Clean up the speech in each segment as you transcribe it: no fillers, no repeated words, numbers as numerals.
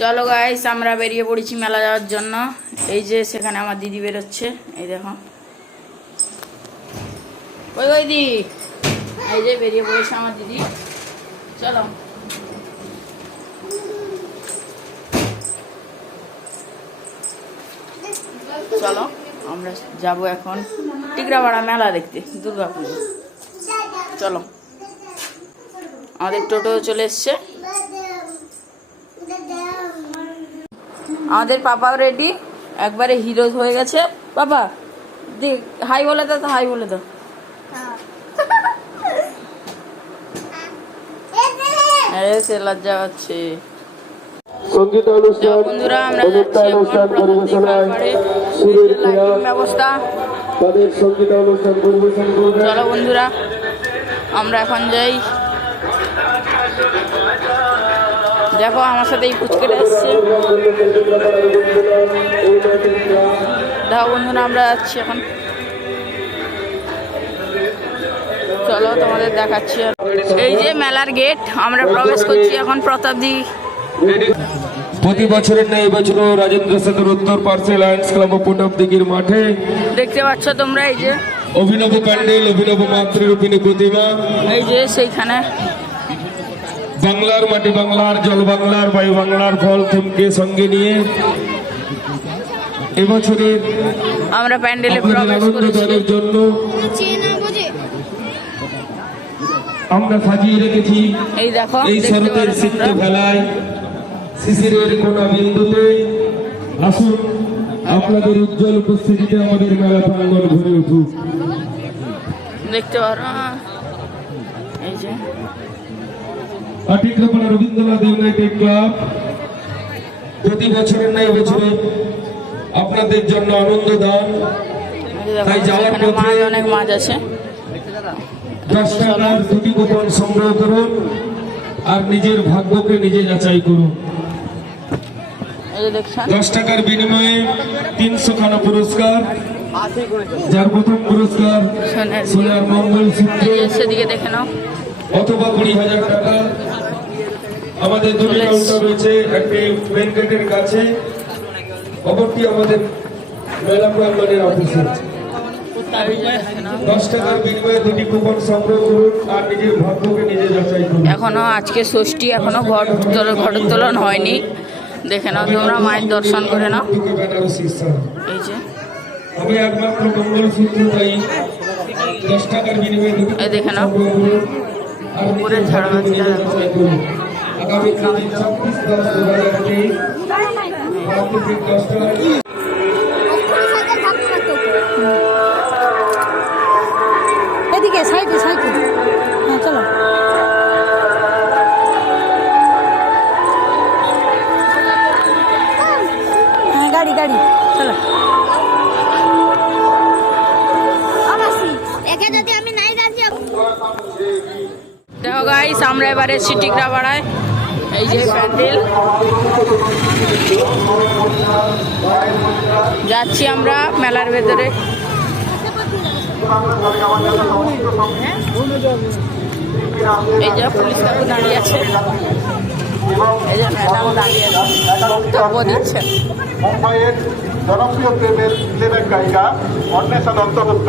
চলো গাইস, আমরা বেরিয়ে পড়েছি মেলা যাওয়ার জন্য। এই যে সেখানে আমার দিদি বেরোচ্ছে, এই দেখো। ওই ওই দি, এই যে বেরিয়ে পড়েছে আমার দিদি। চলো চলো আমরা যাবো এখন টিকরাপাড়া মেলা দেখতে, দুর্গাপুজো। চলো, আমাদের টোটো চলে এসছে, আমাদের পাপাও রেডি, একবারে হিরো হয়ে গেছে। পাপা দেখ, হাই বলে দাও তো, হাই বলে দাও। আরে সে লজ্জা পাচ্ছে। বন্ধুরা আমরা যাচ্ছি ব্যবস্থা। চলো বন্ধুরা, আমরা এখন যাই। দেখো আমার সাথে এই পুচকেটা এসছে। দেখো বন্ধুরা, আমরা যাচ্ছি এখন। চলো তোমাদের দেখাচ্ছি। এই যে মেলার গেট, আমরা প্রবেশ করছি এখন প্রতাপদি। প্রতি বছরের ন্যায় এবছরও রাজেন্দ্র সেতুর উত্তর পার্শ্বে লায়ন্স ক্লাব অফ প্রতাপদিঘির মাঠে দেখতে পাচ্ছ তোমরা, এই যে অভিনব প্যান্ডেল, অভিনব মাতৃরূপিণী প্রতিমা। এই যে সেইখানে বাংলার মাটি, বাংলার জল, বাংলার বায়ু, বাংলার ফল থিমকে সঙ্গে নিয়ে এবছরের আমরা প্যান্ডেলে প্রবেশ করেছি। জন্য আমরা সাজিয়ে রেখেছি এই দেখো, এই শরতের সিক্ত ফেলায় শিশিরের কোনা বিন্দুতে। আসুন আপনাদের উজ্জ্বল উপস্থিতিতে আমাদের মেলা প্রাঙ্গণ ভরে উঠুক। দেখতে পারো এই যে টিকরাপাড়া রবীন্দ্রনাথ ইউনাইটেড ক্লাব প্রতি বছরের ন্যায় বছরে আপনাদের জন্য আনন্দ দান। তাই যাওয়ার পথে অনেক মাছ আছে। 10 টাকার 2টি কুপন সংগ্রহ করুন আর নিজের ভাগ্যকে নিজে যাচাই করুন। 10 টাকার বিনিময়ে 300 খানা পুরস্কার, যার প্রথম পুরস্কার সোনার মঙ্গলসূত্র, সেদিকে দেখে নাও, অথবা 20,000 টাকা। আমাদের দুটি কাউন্টার রয়েছে, একটি মেন গেটের কাছে, অপরটি আমাদের মেলা প্রাঙ্গণের অফিসে। 10 টাকার বিনিময়ে 2টি কুপন সংগ্রহ করুন আর নিজের ভাগ্যকে নিজে যাচাই করুন। এখনো আজকে ষষ্ঠী, এখনো ঘটোত্তোলন হয়নি। দেখে নাও তোমরা, মায়ের দর্শন করে নাও। এই যে আমি একমাত্র মঙ্গলসূত্র চাই, 10 টাকার বিনিময়ে 2টি এই দেখে নাও, উপরে ঝাড়বাতিটা দেখো। আগামী 26/10/2023 রাত 10টায় এদিকে সাইডে সাইডে। হ্যাঁ চলো, হ্যাঁ গাড়ি গাড়ি চলো। দেখো গাইস, আমরা এবারে টিকরাপাড়ায়। এই যে প্যান্ডেল, যাচ্ছি আমরা মেলার ভেতরে। এই যে পুলিশ কাকু দাঁড়িয়ে আছে, এই যে ম্যাডাম দাঁড়িয়ে আছে, বক্তব্য দিচ্ছেন। মুম্বাইয়ের জনপ্রিয় প্রেমের প্লেব্যাক গায়িকা অন্বেষা দত্তগুপ্ত।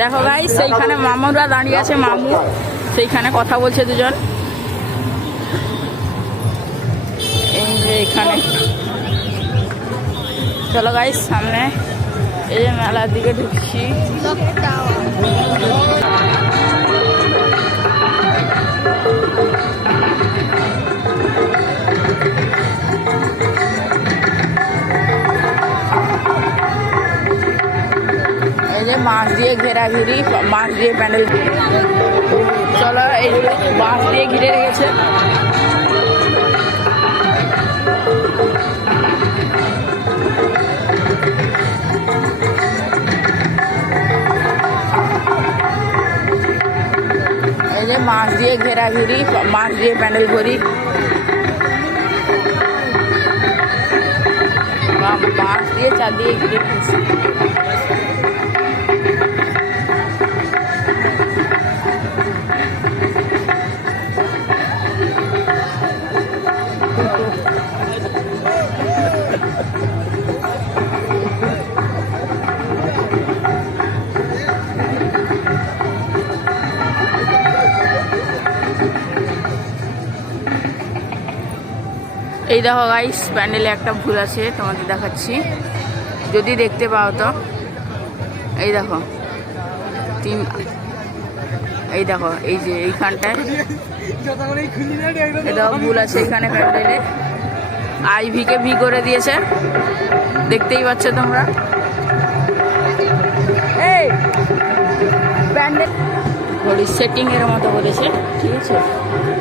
দেখো ভাই, সেইখানে মামুরা দাঁড়িয়ে আছে, মামু সেইখানে কথা বলছে দুজন। এই যে এখানে, চলো গাইস সামনে, এই যে মেলার দিকে ঢুকছি। এই যে বাঁশ দিয়ে ঘেরাঘিরি, বাঁশ দিয়ে প্যান্ডেল। চলো, এই যে বাঁশ দিয়ে ঘিরে রেখেছে। এই যে বাঁশ দিয়ে ঘেরাঘিরি, বাঁশ দিয়ে প্যান্ডেল করি। বাঁশ দিয়ে চারদিকে ঘিরে রেখেছি। এই দেখো গাইস, প্যান্ডেলে একটা ভুল আছে, তোমাদের দেখাচ্ছি যদি দেখতে পাও তো। এই দেখো এই দেখো এই যে এইখানটায় এটা ভুল আছে, এখানে প্যান্ডেলে আইভিকে ভি করে দিয়েছে, দেখতেই পাচ্ছ তোমরা। এই প্যান্ডেল ঘড়ির সেটিং এর মতো করেছে, ঠিক আছে,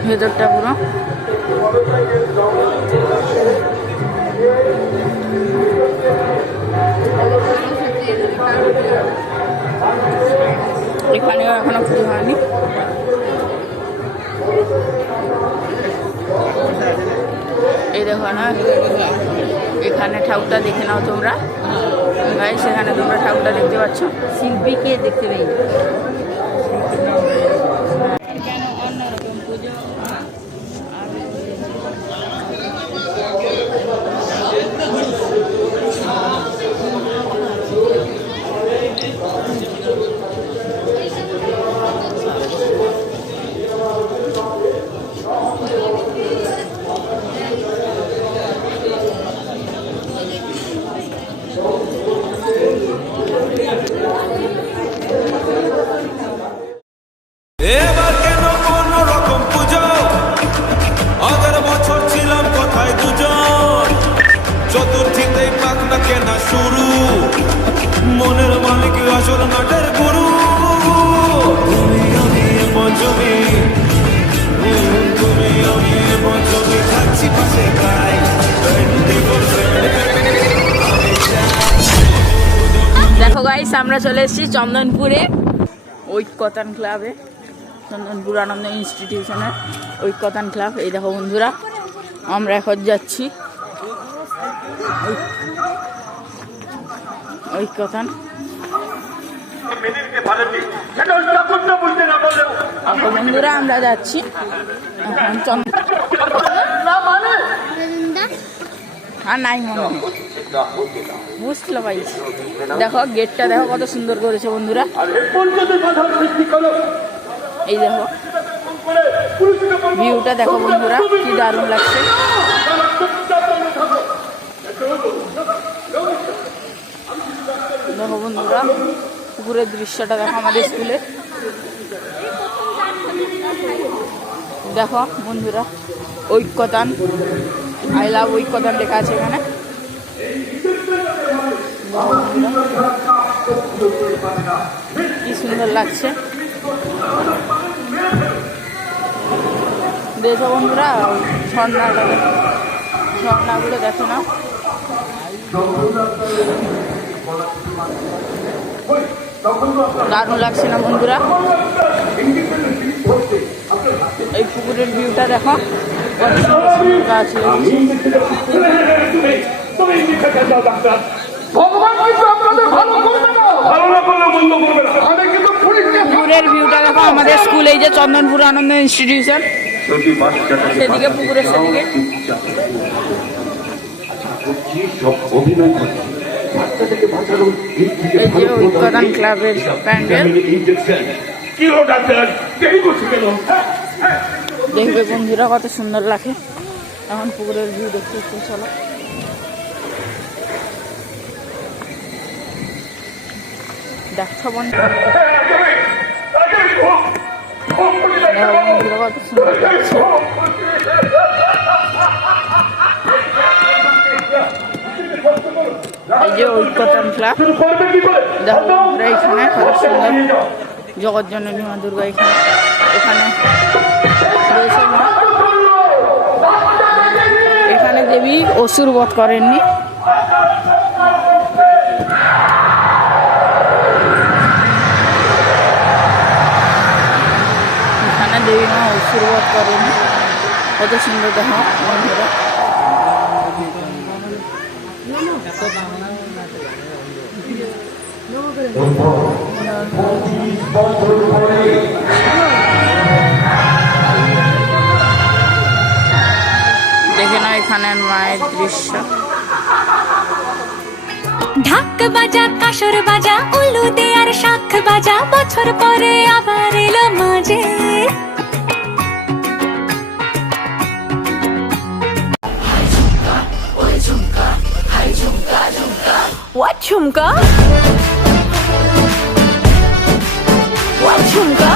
ভেতরটা পুরো। এখানেও এখনো পুরো হয়নি। এই দেখো না, এখানে ঠাকুরটা দেখে নাও তোমরা ভাই, সেখানে তোমরা ঠাকুরটা দেখতে পাচ্ছ, শিল্পীকে দেখতে পাই। কেন অন্যরকম পুজো এবার কেন কোন রকম পুজো, আগের বছর ছিলাম কোথায় দুজন, চতুর্থীতেই পাখনা কেনা শুরু, মনের মালিক আসল নাটের গুরু, তুমি আমি পঞ্চমী, তুমি আমি পঞ্চমী, খাচ্ছি পাশে গাই। দেখো গাইস, আমরা চলে এসেছি চন্দনপুরে ঐক্যতান ক্লাবে, চন্দনপুর আনন্দ ইনস্টিটিউশনের ঐক্যতান ক্লাব। এই দেখো বন্ধুরা, আমরা এখন যাচ্ছি ঐক্যতান। বন্ধুরা আমরা যাচ্ছি এখন আর নাই মনে হয়, বুঝতে পারছি। দেখো গেটটা দেখো কত সুন্দর করেছে বন্ধুরা, এই দেখো ভিউটা দেখো বন্ধুরা, কি দারুণ লাগছে। দেখো বন্ধুরা পুকুরের দৃশ্যটা দেখো আমাদের স্কুলে, দেখো বন্ধুরা ঐক্যতান, আই লাভ ঐক্যতান লেখা আছে এখানে। কি সুন্দর লাগছে দেখো বন্ধুরা, ঝর্ণাগুলো দেখো না, দারুণ লাগছে না বন্ধুরা। এই পুকুরের ভিউটা দেখো, কত সুন্দর সুন্দর গাছ লাগছে। পুকুরের ভিউটা দেখো আমাদের স্কুল, এই যে চন্দনপুর আনন্দ ইনস্টিটিউশন, সেদিকে পুকুরের সেদিকে। এই যে ঐক্যতান ক্লাবের প্যান্ডেল, দেখবে বন্ধুরা কত সুন্দর লাগে। এখন পুকুরের ভিউ দেখতে একটু চলো। দেখছো বন্ধুরা কত সুন্দর লাগছে। এই যে ঐক্যতান ক্লাব, দেখো বন্ধুরা এখানে কত সুন্দর জগৎজননী মা দুর্গা এখানে রয়েছে। এখানে দেবী অসুর বধ করেননি, এখানে দেবী মা অসুর বধ করেননি, কত সুন্দর দেখো বন্ধুরা। দেখে নাও এখানের মায়ের দৃশ্য। ঢাক বাজা, কাসর বাজা, উলু দে আর শাখ বাজা, বছর পরে আবার এলো মাঝে। What jhumka? What jhumka?